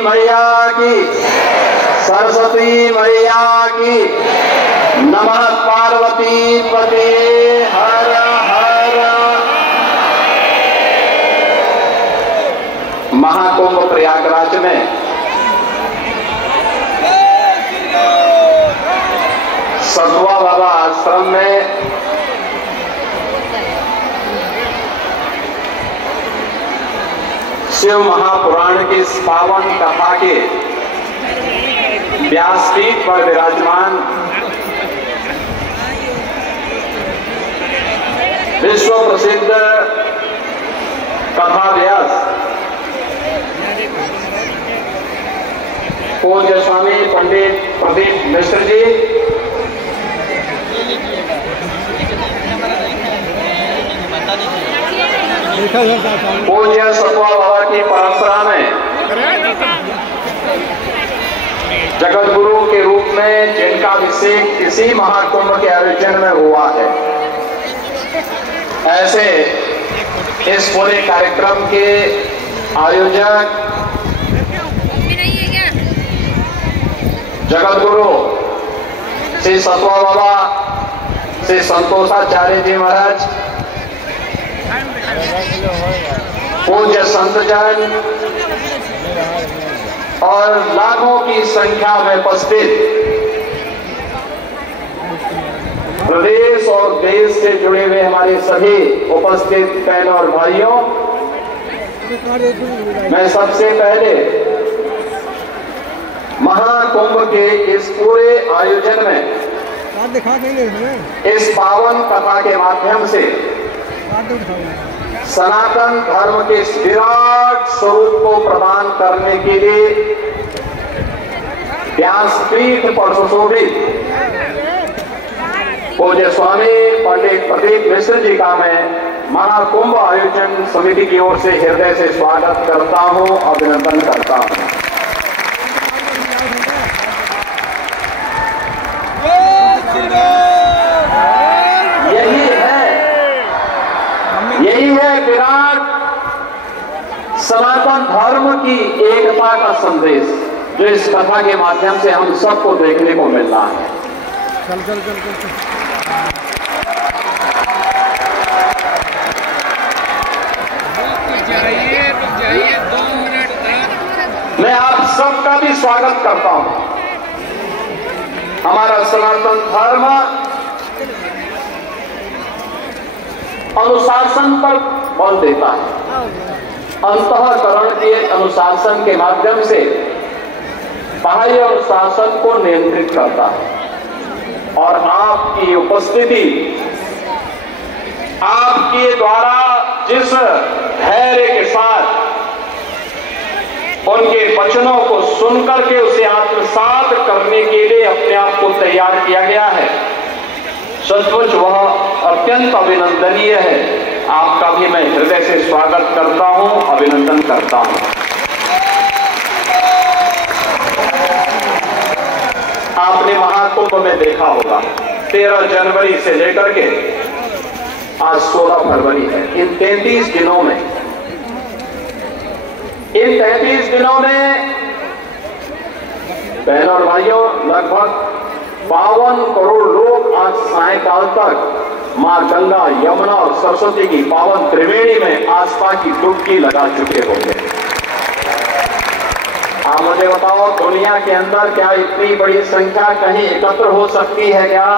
मैया की, सरस्वती मैया की। नमः पार्वती पते हर हर। महाकुंभ प्रयागराज में सतवा बाबा आश्रम में शिव महापुराण की इस पावन कथा के व्यासपीठ पर विराजमान विश्व प्रसिद्ध कथा व्यास पूज्य स्वामी पंडित प्रदीप मिश्र जी, पूज्य सतवा बाबा की परंपरा में जगत गुरु के रूप में जिनका अभिषेक किसी महाकुंभ के आयोजन में हुआ है, ऐसे इस पूरे कार्यक्रम के आयोजक जगत गुरु श्री सतवा बाबा श्री संतोषाचार्य जी महाराज, पूज्य संतजन और लाखों की संख्या में उपस्थित प्रदेश और देश से जुड़े हुए हमारे सभी उपस्थित बहनों और भाइयों, मैं सबसे पहले महाकुंभ के इस पूरे आयोजन में इस पावन कथा के माध्यम से सनातन धर्म के इस विराट स्वरूप को प्रदान करने के लिए व्यासपीठ पर सुशोभित पूज्य स्वामी पंडित प्रदीप मिश्र जी का मैं महाकुंभ आयोजन समिति की ओर से हृदय से स्वागत करता हूं, अभिनंदन करता हूं। यही है विराट सनातन धर्म की एकता का संदेश जो इस कथा के माध्यम से हम सबको देखने को मिल रहा है। मैं आप सबका भी स्वागत करता हूं। हमारा सनातन धर्म अनुशासन पर बल देता है। अंतःकरण के अनुशासन के माध्यम से बाह्य अनुशासन को नियंत्रित करता है और आपकी उपस्थिति, आपके द्वारा जिस धैर्य के साथ उनके वचनों को सुनकर के उसे आत्मसात करने के लिए अपने आप को तैयार किया गया है, सचमुच वह अत्यंत अभिनंदनीय है। आपका भी मैं हृदय से स्वागत करता हूं, अभिनंदन करता हूं। आपने महाकुंभ में देखा होगा 13 जनवरी से लेकर के आज 16 फरवरी है। इन 33 दिनों में बहनों और भाइयों लगभग 52 करोड़ लोग आज सायंकाल तक मां गंगा, यमुना और सरस्वती की पावन त्रिवेणी में आस्था की डुबकी लगा चुके होंगे। आप मुझे बताओ, दुनिया के अंदर क्या इतनी बड़ी संख्या कहीं एकत्र हो सकती है क्या?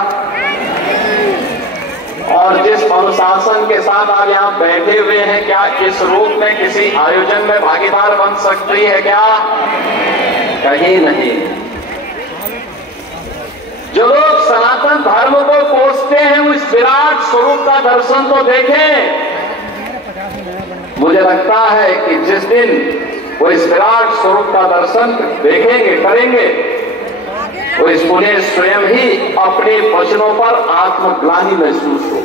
और जिस अनुशासन के साथ आप यहाँ बैठे हुए हैं, क्या इस रूप में किसी आयोजन में भागीदार बन सकती है क्या? कहीं नहीं। जो लोग सनातन धर्म को कोसते हैं वो इस विराट स्वरूप का दर्शन तो देखें। मुझे लगता है कि जिस दिन वो इस विराट स्वरूप का दर्शन देखेंगे, करेंगे, तो इस उन्हें स्वयं ही अपने वचनों पर आत्मग्लानि महसूस हो।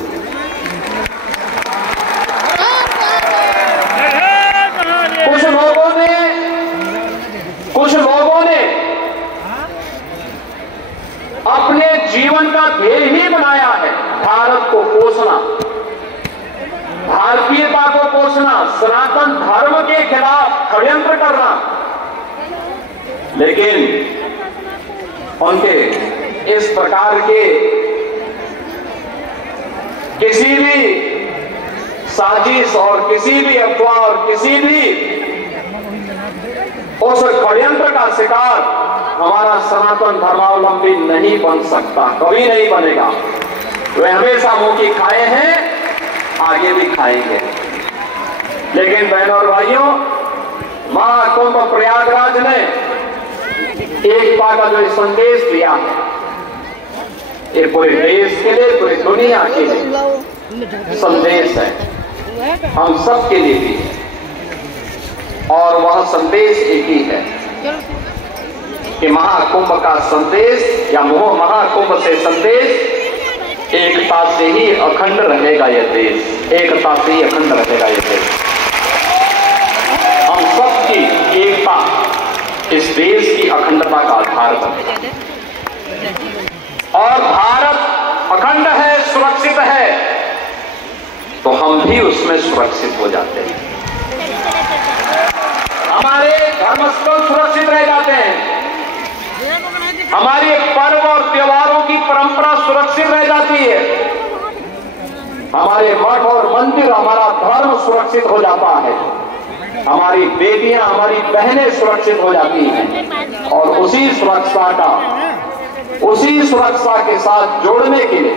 कुछ लोगों ने अपने जीवन का ध्येय ही बनाया है भारत को पोषना, भारतीयता को पोषना, सनातन धर्म के खिलाफ षड्यंत्र करना। लेकिन उनके इस प्रकार के किसी भी साजिश और किसी भी अफवाह और किसी भी उस षड्यंत्र का शिकार हमारा सनातन धर्मावलंबी नहीं बन सकता, कभी नहीं बनेगा। वे हमेशा मुंह की खाए हैं, आगे भी खाएंगे। लेकिन बहनों और भाइयों, महाकुंभ प्रयागराज ने एकता का जो संदेश दिया है, ये पूरे देश के लिए, पूरी दुनिया के लिए संदेश है, हम सब के लिए भी है। और वह संदेश एक ही है कि महाकुंभ का संदेश या महाकुंभ से संदेश एकता से ही अखंड रहेगा यह देश, एकता से ही अखंड रहेगा यह देश। हम सबकी एकता इस देश की अखंडता का आधार बनेगा। और भारत अखंड है, सुरक्षित है, तो हम भी उसमें सुरक्षित हो जाते हैं। हमारे धर्मस्थल सुरक्षित रह जाते हैं, हमारे पर्व और त्योहारों की परंपरा सुरक्षित रह जाती है, हमारे मठ और मंदिर, हमारा धर्म सुरक्षित हो जाता है, हमारी बेटियां, हमारी बहनें सुरक्षित हो जाती हैं। और उसी सुरक्षा के साथ जोड़ने के लिए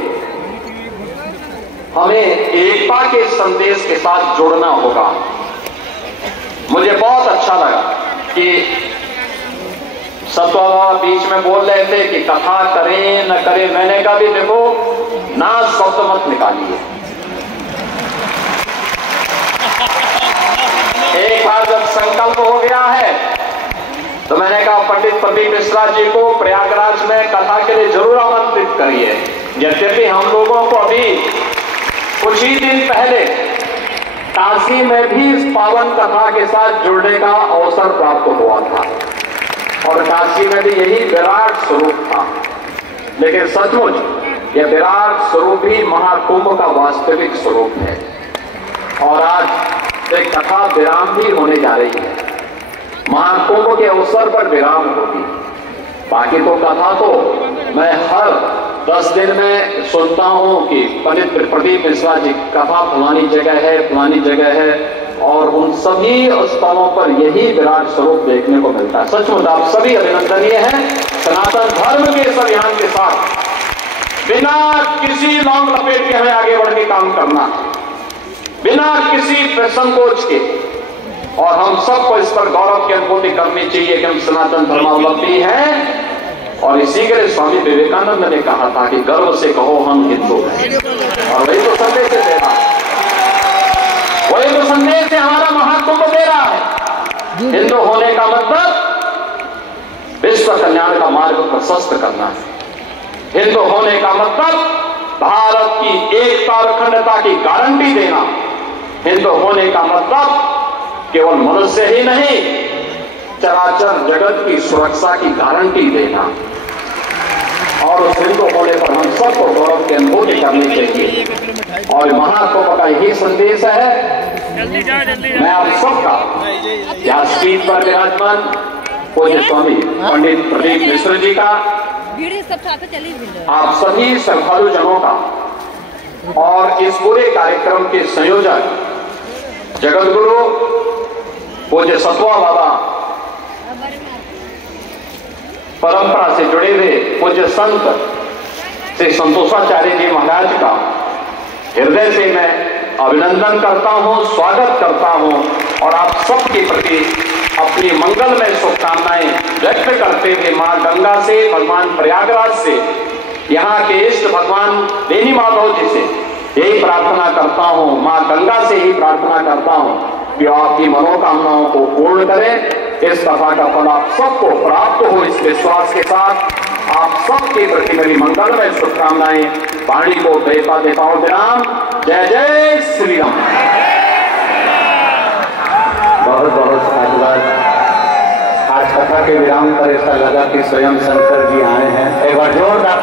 हमें एकता के संदेश के साथ जोड़ना होगा। मुझे बहुत अच्छा लगा कि सत्वा बाबा बीच में बोल रहे थे कि कथा करें न करें, मैंने कहा भी देखो ना शब्द मत निकालिए। एक बार जब संकल्प हो गया है तो मैंने कहा पंडित प्रदीप मिश्रा जी को प्रयागराज में कथा के लिए जरूर आमंत्रित करिए। यद्यपि हम लोगों को अभी कुछ ही दिन पहले काशी में भी इस पावन कथा के साथ जुड़ने का अवसर प्राप्त हुआ था और काशी में भी यही विराट स्वरूप था। लेकिन सचमुच यह विराट स्वरूप ही महाकुंभ का वास्तविक स्वरूप है। और आज एक कथा विराम भी होने जा रही है, महाकुंभ के अवसर पर विराम होगी। बाकी तो कथा तो मैं हर 10 दिन में सुनता हूं कि पंडित प्रदीप मिश्रा जी कथा फलानी जगह है और उन सभी स्थलों पर यही विराट स्वरूप देखने को मिलता है। सचमुच आप सभी अभिनंदनीय हैं। सनातन धर्म के इस अभियान के साथ बिना किसी लौंग लपेट के हमें आगे बढ़ के काम करना है, बिना किसी संकोच के। और हम सबको इस पर गौरव की अनुभूति करनी चाहिए कि हम सनातन धर्मावलंबी हैं। और इसी के लिए स्वामी विवेकानंद ने कहा था कि गर्व से कहो हम हिंदू हैं। और वही तो संदेश दे रहा है, वही तो संदेश हमारा महाकुंभ दे रहा है। हिंदू होने का मतलब विश्व कल्याण का मार्ग प्रशस्त करना है। हिंदू होने का मतलब भारत की एकता और अखंडता की गारंटी देना। हिंदू होने का मतलब केवल मनुष्य ही नहीं, चराचर जगत की सुरक्षा की गारंटी देना। और उस हिंदू होने पर हम सबको गौरव की अनुभूति करनी चाहिए। और महाकुंभ का यही संदेश है। मैं आप सबका यहाँ स्पीच पर विराजमान पूज्य स्वामी पंडित प्रदीप मिश्र जी का, आप सभी श्रद्धालु जनों का और इस पूरे कार्यक्रम के संयोजक जगत गुरु पूज्य सत्वा बाबा, परंपरा से जुड़े हुए पूज्य संत श्री संतोषाचार्य जी महाराज का हृदय से मैं अभिनंदन करता हूं, स्वागत करता हूं और आप सबके प्रति अपनी मंगलमय शुभकामनाएं व्यक्त करते हुए मां गंगा से, भगवान प्रयागराज से, यहाँ के इष्ट भगवान बेनी माधव जी से यही प्रार्थना करता हूं, मां गंगा से ही प्रार्थना करता हूं कि आपकी मनोकामनाओं को पूर्ण करें। इस कथा का फल आप सबको प्राप्त हो, इस विश्वास के साथ आप सबके प्रति मेरी मंगलमय शुभकामनाएं। वाणी को देता हूं विराम। जय जय श्री राम। बहुत बहुत धन्यवाद। आज कथा के विराम पर ऐसा लगा कि स्वयं शंकर जी आए हैं। एक बार जोरदार